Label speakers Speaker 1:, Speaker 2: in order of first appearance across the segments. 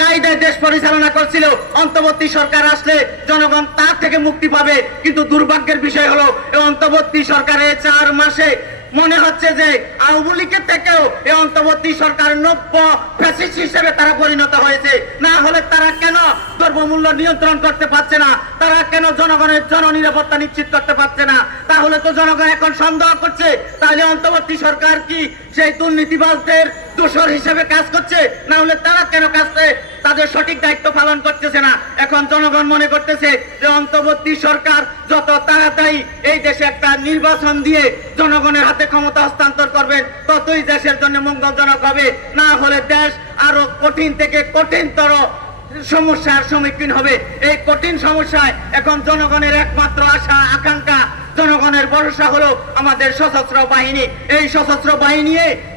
Speaker 1: কায়দায় দেশ পরিচালনা করছিল। অন্তর্বর্তী সরকার আসলে জনগণ তার থেকে মুক্তি পাবে। কিন্তু দুর্ভাগ্যের বিষয় হলো এই অন্তর্বর্তী সরকারের চার মাসে মনে হচ্ছে যে আওয়ামী লীগের থেকেও এই অন্তর্বর্তী সরকার নব্য ফ্যাসিস্ট হিসেবে তারা পরিণত হয়েছে। না হলে তারা কেন দ্রব্যমূল্য নিয়ন্ত্রণ করতে পারছে না? তারা কেন জনগণের জননিরাপত্তা নিশ্চিত করতে পারছে না? তাহলে তো জনগণ এখন সন্দেহ করছে। তাহলে অন্তর্বর্তী সরকার কি সেই দুর্নীতিবাজদের দোষর হিসেবে কাজ করছে, না হলে তারা কেন কাজ? তাদের সঠিক দায়িত্ব পালন করতেছে না। এখন জনগণ মনে করতেছে যে অন্তর্বর্তী সরকার যত তাড়াতাড়ি এই দেশে একটা নির্বাচন দিয়ে জনগণের হাতে ক্ষমতা হস্তান্তর করবেন ততই দেশের জন্য মঙ্গলজনক হবে। না হলে দেশ আরও কঠিন থেকে কঠিনতর সমস্যার সম্মুখীন হবে। এই কঠিন সমস্যায় এখন জনগণের একমাত্র আশা ভরসা হলো আমাদের সশস্ত্র বাহিনী। এই সশস্ত্র বাহিনী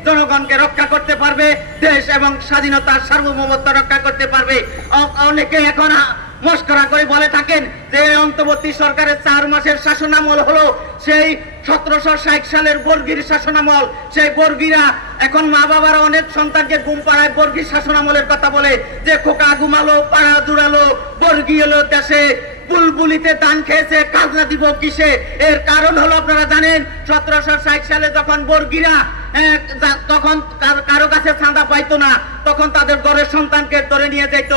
Speaker 1: জনগণকে রক্ষা করতে পারবে, দেশ এবং স্বাধীনতার সার্বভৌমত্ব রক্ষা করতে পারবে। অনেকে এখন মস্করা করে বলে থাকেন যে অন্তর্বর্তী সরকারের চার মাসের শাসনামল হলো সেই সতেরোশো ষাট সালের বর্গির শাসনামল। সেই বর্গিরা এখন মা বাবারা অনেক সন্তানকে ঘুম পাড়ায় বর্গির শাসনামলের কথা বলে যে খোকা ঘুমালো, পাড়া জুড়ালো বর্গি এলো দেশে বুলবুলিতে দান খেয়েছে, কাজনা দিব কিসে? এর কারণ হলো আপনারা জানেন, সতেরোশো ষাট সালে যখন বর্গিরা তখন কারও কাছে ছাঁদা পাইতো না, তখন তাদের ঘরের সন্তানকে ধরে নিয়ে যাইত।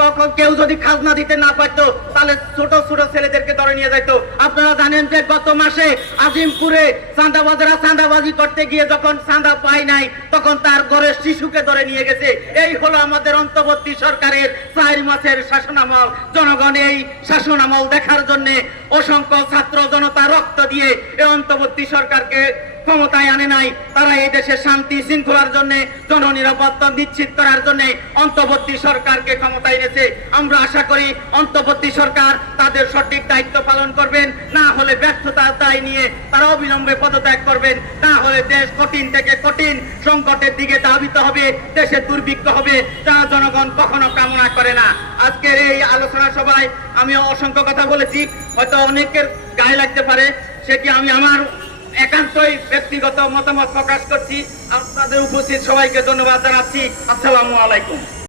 Speaker 1: তখন কেউ যদি খাজনা দিতে না পারতো, তাহলে ছোট ছোট ছেলেদেরকে ধরে নিয়ে যাইতো। আপনারা জানেন যে গত মাসে আজিমপুরে চাঁদাবাজরা চাঁদাবাজি করতে গিয়ে যখন চাঁদা পায় নাই, তখন তার ঘরের শিশুকে ধরে নিয়ে গেছে। এই হলো আমাদের অন্তর্বর্তী সরকারের চার মাসের শাসনামল। জনগণ এই শাসনামল দেখার জন্য অসংখ্য ছাত্র জনতা রক্ত দিয়ে এই অন্তর্বর্তী সরকারকে ক্ষমতায় আনে নাই। তারা এই দেশে শান্তি, শৃঙ্খলার জন্য, জননিরাপত্তা নিশ্চিত করার জন্য অন্তর্বর্তী সরকারকে ক্ষমতায় এনেছে। আমরা আশা করি অন্তর্বর্তী সরকার তাদের সঠিক দায়িত্ব পালন করবেন, না হলে ব্যর্থতা দায় নিয়ে তারা অবিলম্বে পদত্যাগ করবেন। না হলে দেশ কঠিন থেকে কঠিন সংকটের দিকে ধাবিত হবে, দেশে দুর্ভিক্ষ হবে, যা জনগণ কখনো কামনা করে না। আজকের এই আলোচনা সভায় আমি অসংখ্য কথা বলেছি, হয়তো অনেকের গায়ে লাগতে পারে সেটি আমি আমার একান্তই ব্যক্তিগত মতামত প্রকাশ করছি। আপনাদের উপস্থিত সবাইকে ধন্যবাদ জানাচ্ছি। আসসালামু আলাইকুম।